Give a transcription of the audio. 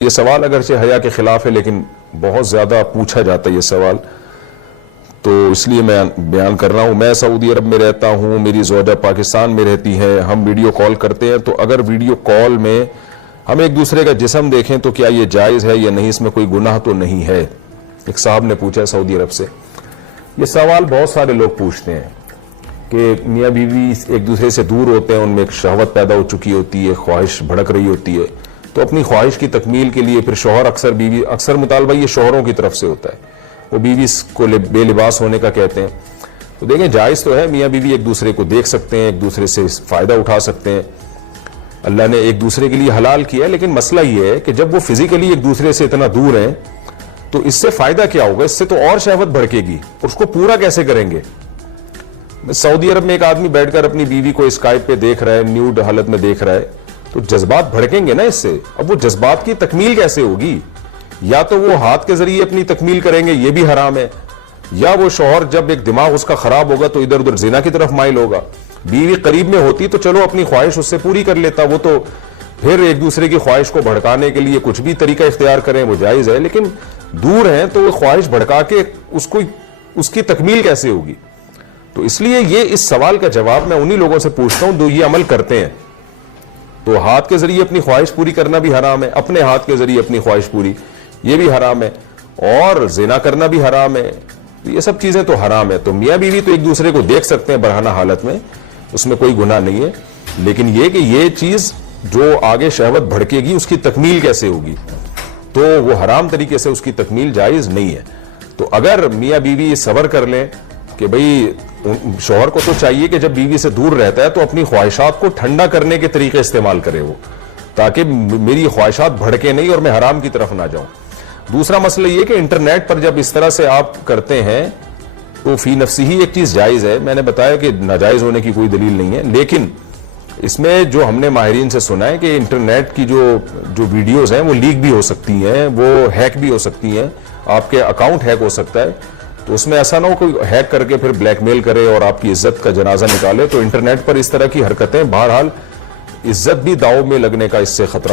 یہ سوال اگرچہ حیا کے خلاف ہے لیکن بہت زیادہ پوچھا جاتا ہے یہ سوال، تو اس لیے میں بیان کر رہا ہوں۔ میں سعودی عرب میں رہتا ہوں، میری زوجہ پاکستان میں رہتی ہے، ہم ویڈیو کال کرتے ہیں، تو اگر ویڈیو کال میں ہم ایک دوسرے کا جسم دیکھیں تو کیا یہ جائز ہے یا نہیں، اس میں کوئی گناہ تو نہیں ہے؟ ایک صاحب نے پوچھا سعودی عرب سے۔ یہ سوال بہت سارے لوگ پوچھتے ہیں کہ میاں بیوی ایک دوسرے سے دور ہوتے ہیں، ان میں ایک شہوت پیدا ہو چکی ہوتی ہے، خواہش بھڑک رہی ہوتی ہے، تو اپنی خواہش کی تکمیل کے لیے پھر شوہر اکثر مطالبہ یہ شوہروں کی طرف سے ہوتا ہے، وہ بیوی کو بے لباس ہونے کا کہتے ہیں۔ تو دیکھیں جائز تو ہے، میاں بیوی ایک دوسرے کو دیکھ سکتے ہیں، ایک دوسرے سے فائدہ اٹھا سکتے ہیں، اللہ نے ایک دوسرے کے لیے حلال کیا ہے، لیکن مسئلہ یہ ہے کہ جب وہ فزیکلی ایک دوسرے سے اتنا دور ہیں تو اس سے فائدہ کیا ہوگا؟ اس سے تو اور شہوت بھڑکے گی، اس کو پورا کیسے کریں گے؟ سعودی عرب میں ایک آدمی بیٹھ کر اپنی بیوی کو اسکائپ پہ دیکھ رہا ہے، نیوڈ حالت میں دیکھ رہا ہے، تو جذبات بھڑکیں گے نا اس سے۔ اب وہ جذبات کی تکمیل کیسے ہوگی؟ یا تو وہ ہاتھ کے ذریعے اپنی تکمیل کریں گے، یہ بھی حرام ہے، یا وہ شوہر جب ایک دماغ اس کا خراب ہوگا تو ادھر ادھر زنا کی طرف مائل ہوگا۔ بیوی قریب میں ہوتی تو چلو اپنی خواہش اس سے پوری کر لیتا، وہ تو پھر ایک دوسرے کی خواہش کو بھڑکانے کے لیے کچھ بھی طریقہ اختیار کریں وہ جائز ہے، لیکن دور ہیں تو وہ خواہش بھڑکا کے اس کی تکمیل کیسے ہوگی؟ تو اس لیے یہ اس سوال کا جواب میں انہی لوگوں سے پوچھتا ہوں جو یہ عمل کرتے ہیں۔ تو ہاتھ کے ذریعے اپنی خواہش پوری کرنا بھی حرام ہے، اپنے ہاتھ کے ذریعے اپنی خواہش پوری یہ بھی حرام ہے، اور زنا کرنا بھی حرام ہے، یہ سب چیزیں تو حرام ہے۔ تو میاں بیوی تو ایک دوسرے کو دیکھ سکتے ہیں برہنہ حالت میں، اس میں کوئی گناہ نہیں ہے، لیکن یہ کہ یہ چیز جو آگے شہوت بھڑکے گی اس کی تکمیل کیسے ہوگی؟ تو وہ حرام طریقے سے اس کی تکمیل جائز نہیں ہے۔ تو اگر میاں بیوی صبر کر لیں کہ بھئی شوہر کو تو چاہیے کہ جب بیوی سے دور رہتا ہے تو اپنی خواہشات کو ٹھنڈا کرنے کے طریقے استعمال کرے وہ، تاکہ میری خواہشات بھڑکے نہیں اور میں حرام کی طرف نہ جاؤں۔ دوسرا مسئلہ یہ کہ انٹرنیٹ پر جب اس طرح سے آپ کرتے ہیں تو فی نفسی ہی ایک چیز جائز ہے، میں نے بتایا کہ ناجائز ہونے کی کوئی دلیل نہیں ہے، لیکن اس میں جو ہم نے ماہرین سے سنا ہے کہ انٹرنیٹ کی جو ویڈیوز ہیں وہ لیک بھی ہو سکتی ہیں، وہ ہیک بھی ہو سکتی ہیں، آپ کے اکاؤنٹ ہیک ہو سکتا ہے، تو اس میں ایسا نہ ہو کوئی ہیک کر کے پھر بلیک میل کرے اور آپ کی عزت کا جنازہ نکالے۔ تو انٹرنیٹ پر اس طرح کی حرکتیں، بہرحال عزت بھی داؤ میں لگنے کا اس سے خطرہ